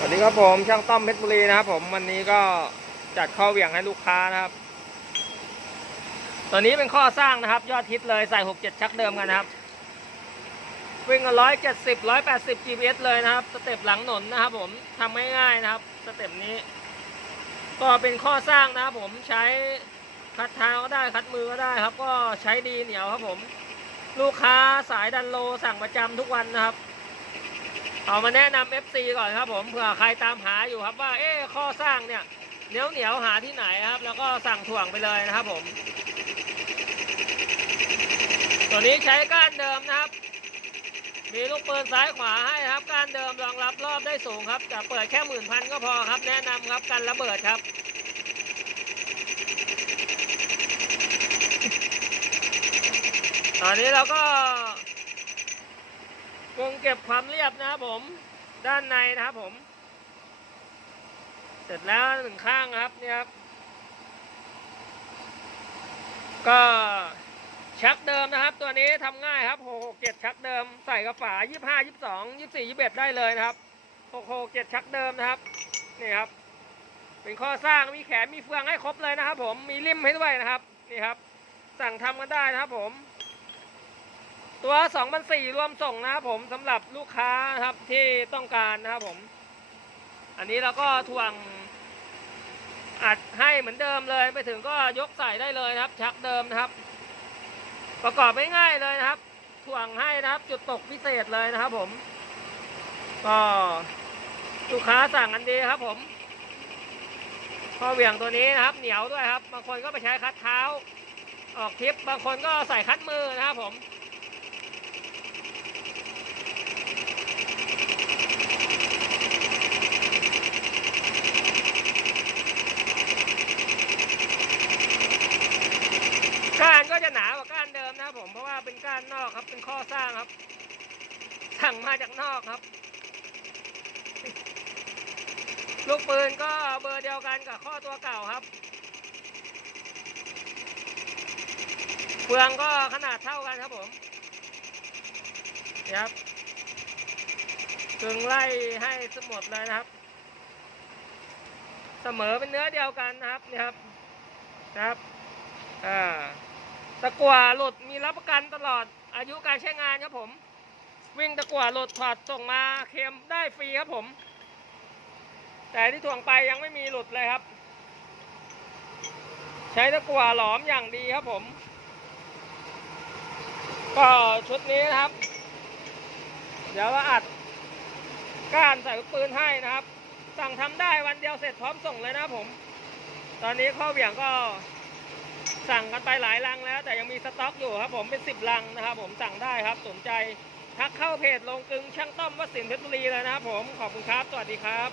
สวัสดีครับผมช่างต้อมเพชรบุรีนะครับผมวันนี้ก็จัดข้อเหวี่ยงให้ลูกค้านะครับ ตัวนี้เป็นข้อสร้างนะครับ ยอดฮิตเลยใส่หกเจ็ดชักเดิมกันนะครับ วิ่งร้อยเจ็ดสิบร้อยแปดสิบ GPS เลยนะครับ สเต็ปหลังหนนนะครับ ผมทำง่ายๆนะครับ สเต็ปนี้ ก็เป็นข้อสร้างนะครับ ผมใช้คัดเท้าก็ได้คัดมือก็ได้ครับ ก็ใช้ดีเหนียวครับผม ลูกค้าสายดันโลสั่งประจำทุกวันนะครับ เอามาแนะนำ FC ก่อนครับผมเผื่อใครตามหาอยู่ครับว่าเอ๊ะข้อสร้างเนี่ยเหนียวเหนียวหาที่ไหนครับ แล้วก็สั่งถ่วงไปเลยนะครับผม ตัวนี้ใช้ก้านเดิมนะครับ มีลูกปืนซ้ายขวาให้ครับก้านเดิมรองรับรอบได้สูงครับจะเปิดแค่หมื่นพันก็พอครับ แนะนำครับกันระเบิดครับตอนนี้เราก็ วงเก็บความเรียบนะครับผม ด้านในนะครับผม เสร็จแล้วหนึ่งข้างครับเนี่ยครับ ก็ชักเดิมนะครับ ตัวนี้ทำง่ายครับ6 6 7ชักเดิมใส่กระฝา25 22 24 21ได้เลยนะครับ6 6 7ชักเดิมนะครับนี่ครับ เป็นข้อสร้างมีแขนมีเฟืองให้ครบเลยนะครับ ผมมีริมให้ด้วยนะครับนี่ครับ สั่งทำกันได้นะครับผม ตัว2,004รวมส่งนะครับผมสำหรับลูกค้านะครับที่ต้องการนะครับผม อันนี้เราก็ถ่วงอัดให้เหมือนเดิมเลย ไปถึงก็ยกใส่ได้เลยนะครับ ชักเดิมนะครับ ประกอบง่ายๆเลยนะครับถ่วงให้นะครับ จุดตกพิเศษเลยนะครับ ผมก็ลูกค้าสั่งอันดีครับ ผมข้อเหวี่ยงตัวนี้นะครับ เหนียวด้วยครับ บางคนก็ไปใช้คัดเท้า ออกทิปบางคนก็ใส่คัดมือนะครับ ผม ก้านก็จะหนากว่าก้านเดิ มนะครับผม เพราะว่าเป็นก้านนอกครับ เป็นข้อสร้างครับ สั่งมาจากนอกครับ ลูกปืนก็เบอร์เดียวกันกับข้อตัวเก่าครับเฟืองก็ขนาดเท่ากันครับผมนี่ครับกึงไล่ให้สมดเลยนะครับ เสมอเป็นเนื้อเดียวกันนะครับนี่ครับนะครับอ่า ตะกั่วหลุดมีรับประกันตลอดอายุการใช้งานครับผม วิ่งตะกั่วหลุดถอดส่งมาเคลมได้ฟรีครับผม แต่ที่ถ่วงไปยังไม่มีหลุดเลยครับ ใช้ตะกั่วหลอมอย่างดีครับผม ก็ชุดนี้นะครับ เดี๋ยวเราอัดก้านใส่ปืนให้นะครับ สั่งทำได้วันเดียวเสร็จพร้อมส่งเลยนะครับผม ตอนนี้ข้อเหวี่ยงก็ สั่งกันไปหลายลังแล้ว แต่ยังมีสต็อกอยู่ครับผมเป็นสิบลังนะครับ ผมสั่งได้ครับสนใจทักเข้าเพจลงกึงช่างต้อมวสินเพชรบุรีเลยนะครับผมขอบคุณครับ สวัสดีครับ